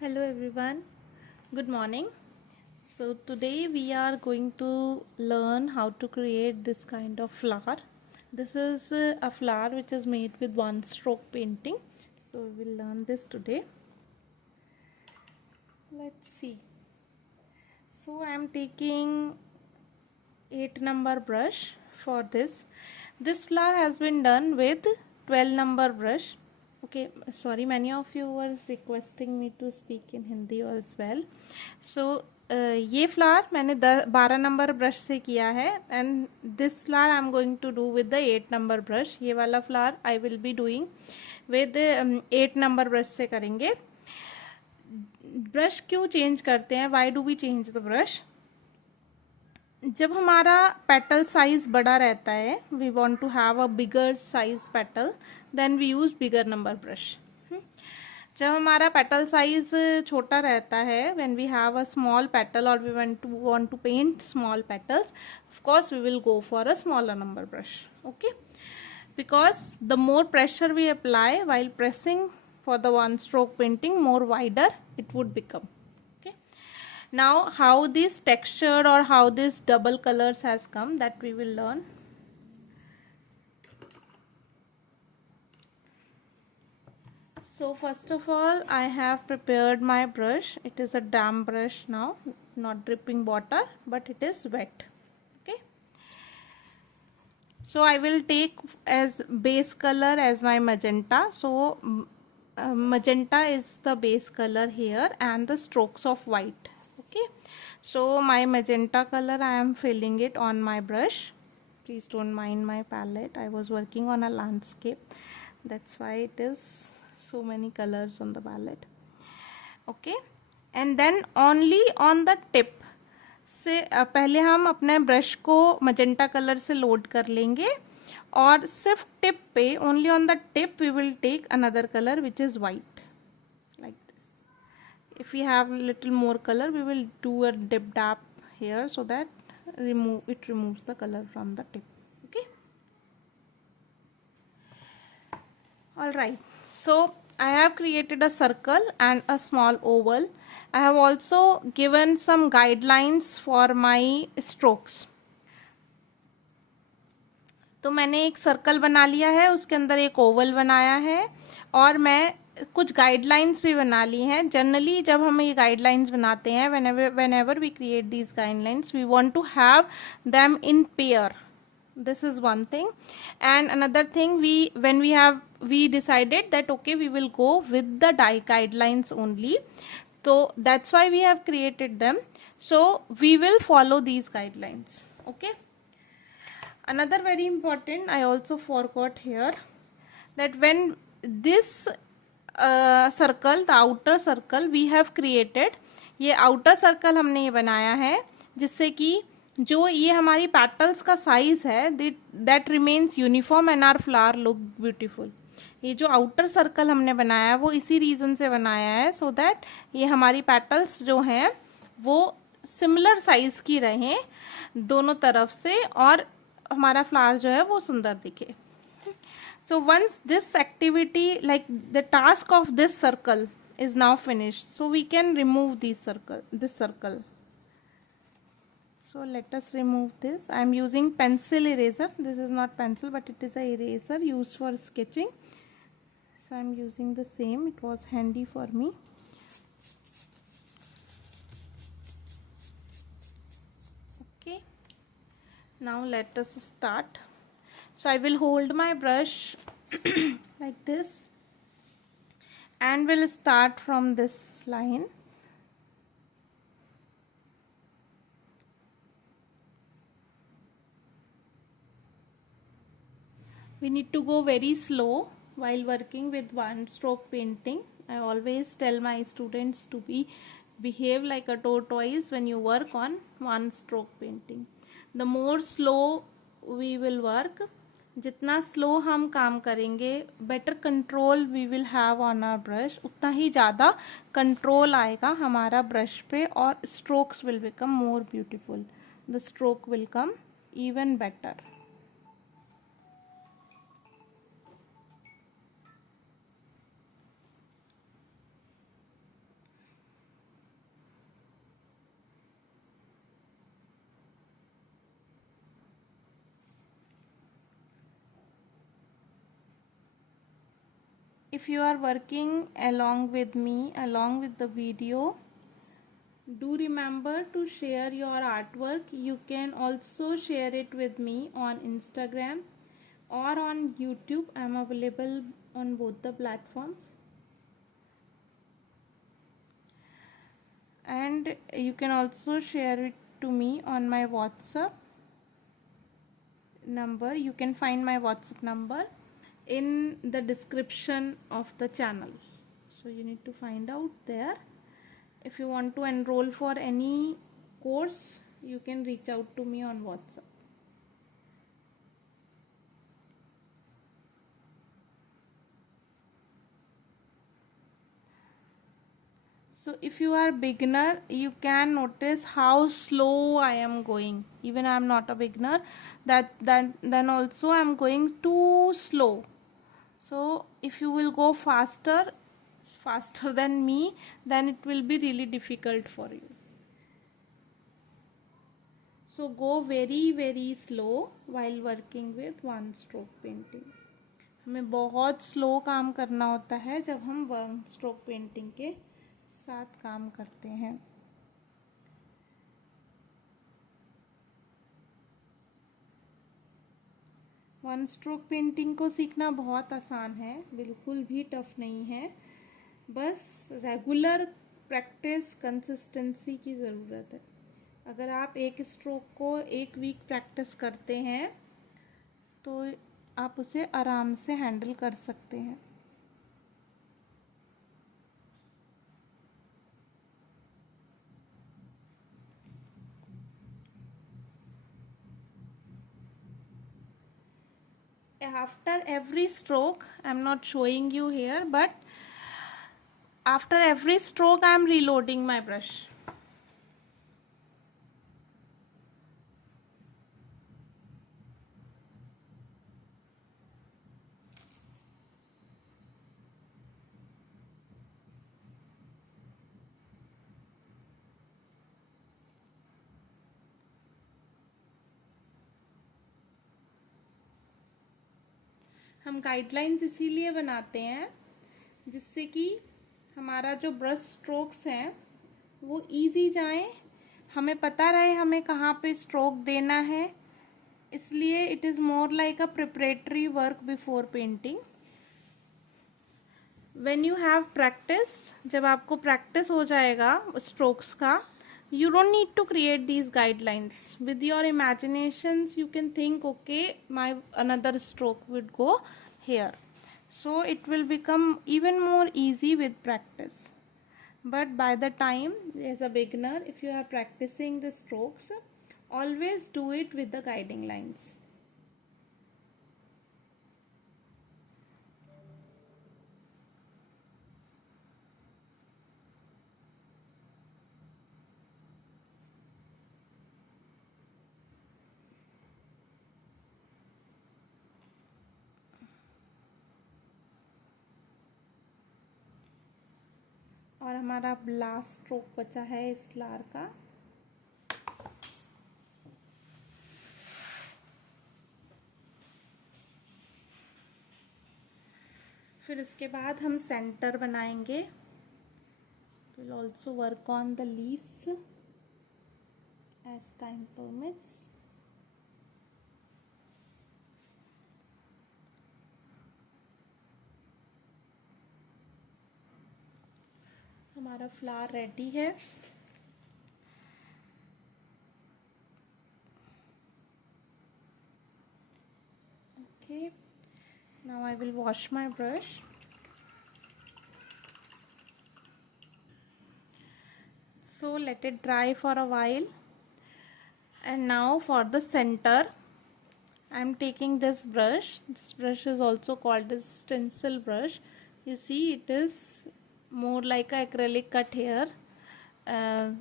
Hello everyone, good morning. So today we are going to learn how to create this kind of flower. This is a flower which is made with one stroke painting. So we will learn this today. Let's see. So I am taking 8 number brush for this. This flower has been done with 12 number brush. Okay, sorry, many of you were requesting me to speak in Hindi as well. So ये flower मैंने 12 number brush से किया है and this flower I am going to do with the 8 number brush. ये वाला flower I will be doing with 8 number brush से करेंगे. Brush क्यों चेंज करते हैं, why do we change the brush? जब हमारा पेटल साइज बड़ा रहता है, we want to have a bigger size petal, then we use bigger number brush. जब हमारा पेटल साइज छोटा रहता है, when we have a small petal और we want to paint small petals, of course we will go for a smaller number brush. Okay, because the more pressure we apply while pressing for the one stroke painting, more wider it would become. Okay, now how this texture or how this double colors has come, that we will learn. So first of all, I have prepared my brush. It is a damp brush now, not dripping water, but it is wet. Okay, so I will take as base color as my magenta. So magenta is the base color here and the strokes of white. Okay, so my magenta color I am filling it on my brush. Please don't mind my palette, I was working on a landscape, that's why it is so many colors on the palette. Okay, and then only on the tip से पहले हम अपने brush को magenta colour से load कर लेंगे और सिर्फ टिप पे, only on the tip we will take another colour which is white, like this. If you have little more colour we will do a dip dap here so that removes the color from the tip. Okay, all right, so I have created a circle and a small oval. I have also given some guidelines for my strokes. तो मैंने एक circle बना लिया है, उसके अंदर एक Oval बनाया है और मैं कुछ गाइडलाइंस भी बना ली हैं. जनरली जब हम ये गाइडलाइंस बनाते हैं, whenever we create these guidelines, we want to have them in pair. This is one thing. And another thing, we decided that okay, we will go with the guidelines only. So that's why we have created them. So we will follow these guidelines. Okay. Another very important, I also forgot here, that when this circle, the outer circle we have created, ये outer circle हमने ये बनाया है जिससे कि जो ये हमारी पेटल्स का साइज है that remains uniform and our flower look beautiful. ये जो आउटर सर्कल हमने बनाया है वो इसी रीजन से बनाया है, सो दैट ये हमारी पेटल्स जो हैं वो सिमिलर साइज की रहें दोनों तरफ से और हमारा फ्लावर जो है वो सुंदर दिखे. So once this activity, like the task of this circle is now finished, so we can remove this circle. So let us remove this. I am using pencil eraser. This is not pencil but it is a eraser used for sketching. So I am using the same, it was handy for me. Okay, now let us start. So I will hold my brush like this and will start from this line. We need to go very slow while working with one stroke painting. I always tell my students to behave like a tortoise when you work on one stroke painting. The more slow we will work, जितना slow हम काम करेंगे, better control we will have on our brush, उतना ही ज़्यादा control आएगा हमारा brush पे और strokes will become more beautiful. The stroke will come even better. if you are working along with me, along with the video, do remember to share your artwork. You can also share it with me on Instagram or on YouTube. I am available on both the platforms. And you can also share it to me on my WhatsApp number. You can find my WhatsApp number in the description of the channel. So you need to find out there. If you want to enroll for any course, you can reach out to me on WhatsApp. So if you are beginner, you can notice how slow I am going. Even I am not a beginner, then also I am going too slow. So if you will go faster than me, then it will be really difficult for you. So go very slow while working with one stroke painting. हमें बहुत slow काम करना होता है जब हम one stroke painting के साथ काम करते हैं. वन स्ट्रोक पेंटिंग को सीखना बहुत आसान है, बिल्कुल भी टफ नहीं है. बस रेगुलर प्रैक्टिस, कंसिस्टेंसी की ज़रूरत है. अगर आप एक स्ट्रोक को एक वीक प्रैक्टिस करते हैं तो आप उसे आराम से हैंडल कर सकते हैं. After every stroke, I am not showing you here, but after every stroke I am reloading my brush. हम गाइडलाइंस इसीलिए बनाते हैं जिससे कि हमारा जो ब्रश स्ट्रोक्स हैं वो इजी जाएं, हमें पता रहे हमें कहाँ पे स्ट्रोक देना है. इसलिए it is more like a preparatory work before painting. When you have practice, जब आपको प्रैक्टिस हो जाएगा स्ट्रोक्स का, you don't need to create these guidelines. With your imaginations you can think, okay, my another stroke would go here. So it will become even more easy with practice. But by the time, as a beginner, if you are practicing the strokes, always do it with the guiding lines. और हमारा last stroke बचा है इस flower का. फिर इसके बाद हम सेंटर बनाएंगे. Will also work on the leaves as time permits. हमारा फ्लावर रेडी है. Okay, now I will wash my brush. So let it dry for a while. And now for the center, I am taking this brush. This brush is also called as stencil brush. You see, it is more like a acrylic cut here.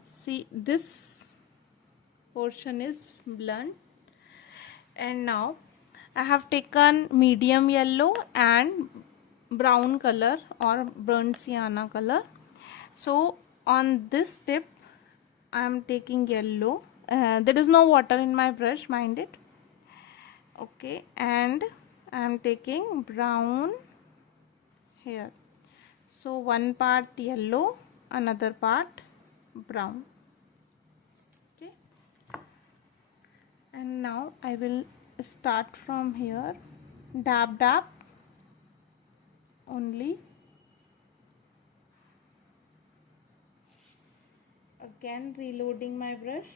See, this portion is blunt. And now I have taken medium yellow and brown color or burnt sienna color. So on this tip I am taking yellow. There is no water in my brush, mind it. Okay, and I am taking brown here. So one part yellow, another part brown. Okay, and now I will start from here, dab dab only. Again reloading my brush.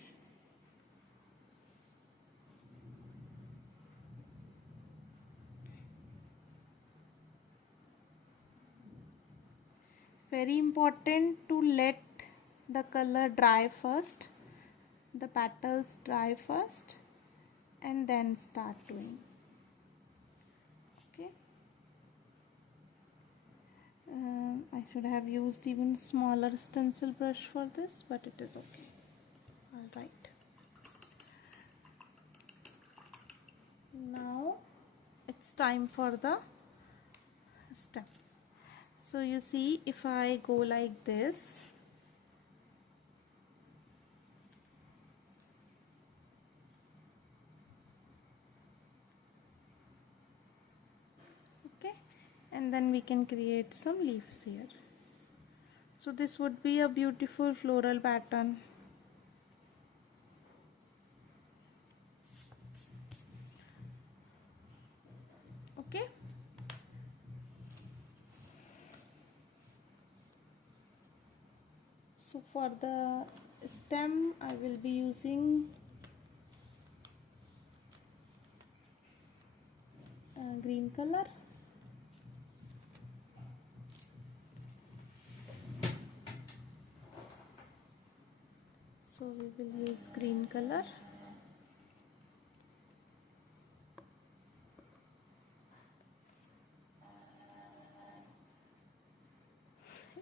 Very important to let the color dry first, the petals dry first, and then start doing. Okay, I should have used even smaller stencil brush for this, but it is okay. All right, now it's time for the step. So you see, if I go like this, okay, and then we can create some leaves here. So this would be a beautiful floral pattern. Okay, so for the stem I will be using green color. So we will use green color.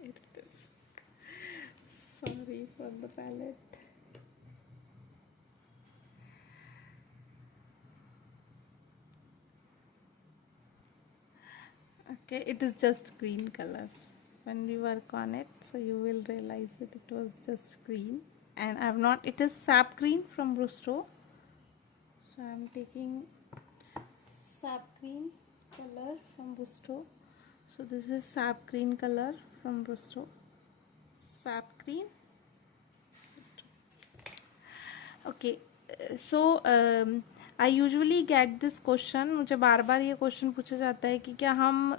It is. Sorry for the palette. Okay, it is just green color. When we work on it, so you will realize that it was just green, and I have not, it is sap green from OneStroke. So I am taking sap green color from OneStroke. So this is sap green color from OneStroke. Sap green. Okay, so I usually get this question, मुझे बार बार ये question पूछा जाता है कि क्या हम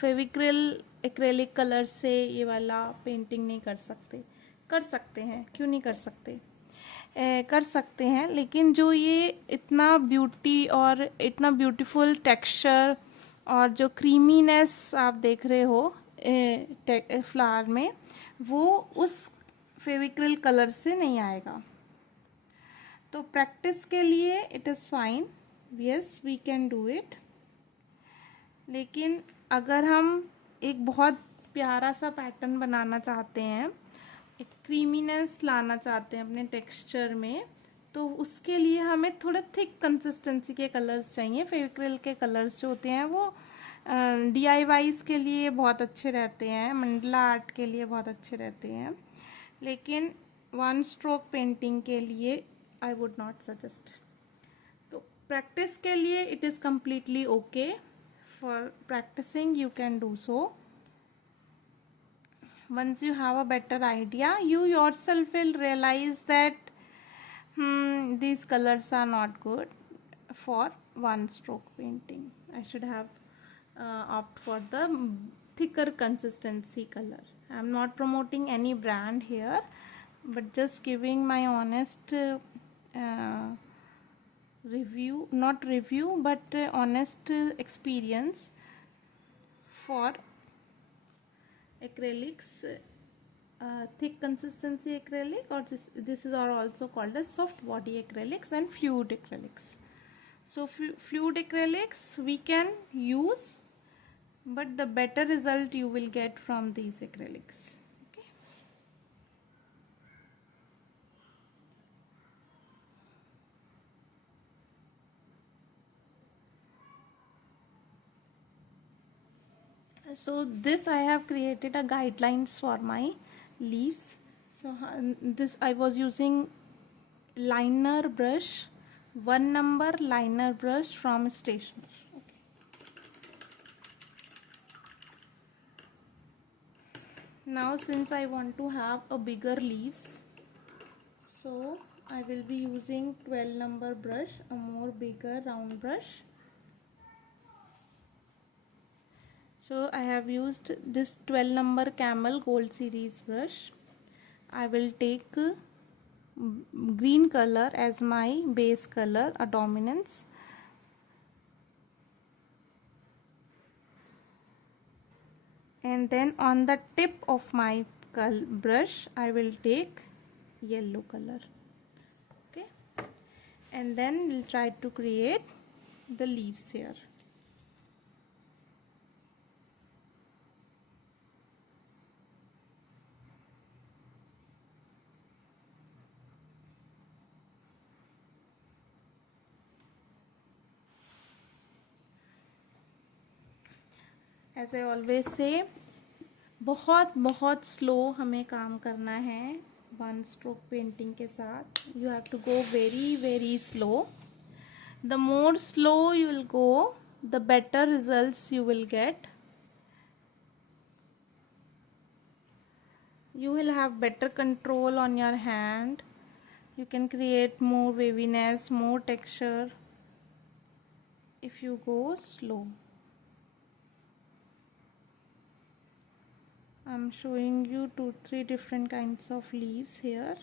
Fevicryl acrylic colour से ये वाला पेंटिंग नहीं कर सकते. कर सकते हैं, क्यों नहीं कर सकते, कर सकते हैं. लेकिन जो ये इतना ब्यूटी और इतना ब्यूटीफुल टेक्सचर और जो क्रीमीनेस आप देख रहे हो फ्लावर में, वो उस फेविक्रिल कलर से नहीं आएगा. तो प्रैक्टिस के लिए it is fine, yes we can do it. लेकिन अगर हम एक बहुत प्यारा सा पैटर्न बनाना चाहते हैं, एक क्रीमीनेस लाना चाहते हैं अपने टेक्सचर में, तो उसके लिए हमें थोड़ा थिक कंसिस्टेंसी के कलर्स चाहिए. फेविक्रिल के कलर्स जो होते हैं वो DIYs के लिए बहुत अच्छे रहते हैं, मंडला आर्ट के लिए बहुत अच्छे रहते हैं, लेकिन वन स्ट्रोक पेंटिंग के लिए I would not suggest. तो प्रैक्टिस के लिए it is completely okay. For practicing you can do so. Once you have a better idea, you yourself will realize that these colors are not good for one stroke painting. I should have opt for the thicker consistency color. I am not promoting any brand here, but just giving my honest review, not review, but honest experience for acrylics, thick consistency acrylic, or this is are also called as soft body acrylics and fluid acrylics. So fluid acrylics we can use, but the better result you will get from these acrylics. So this I have created a guidelines for my leaves. So this I was using liner brush, 1 number liner brush from stationer. Okay. Now since I want to have a bigger leaves, so I will be using 12 number brush, a more bigger round brush. So I have used this 12 number Camel Gold Series brush. I will take green color as my base color, a dominance. And then on the tip of my brush I will take yellow color. Okay, and then we'll try to create the leaves here. As I always say, बहुत बहुत slow हमें काम करना है one stroke painting के साथ. You have to go very very slow. The more slow you will go, the better results you will get. You will have better control on your hand. You can create more waviness, more texture if you go slow. I'm showing you 2-3 different kinds of leaves here.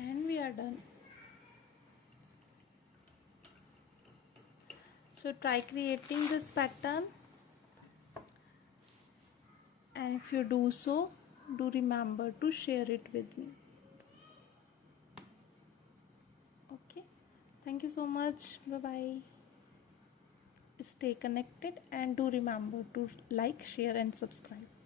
And we are done. So try creating this pattern, and if you do so, do remember to share it with me. Okay, thank you so much. Bye bye. Stay connected and do remember to like, share and subscribe.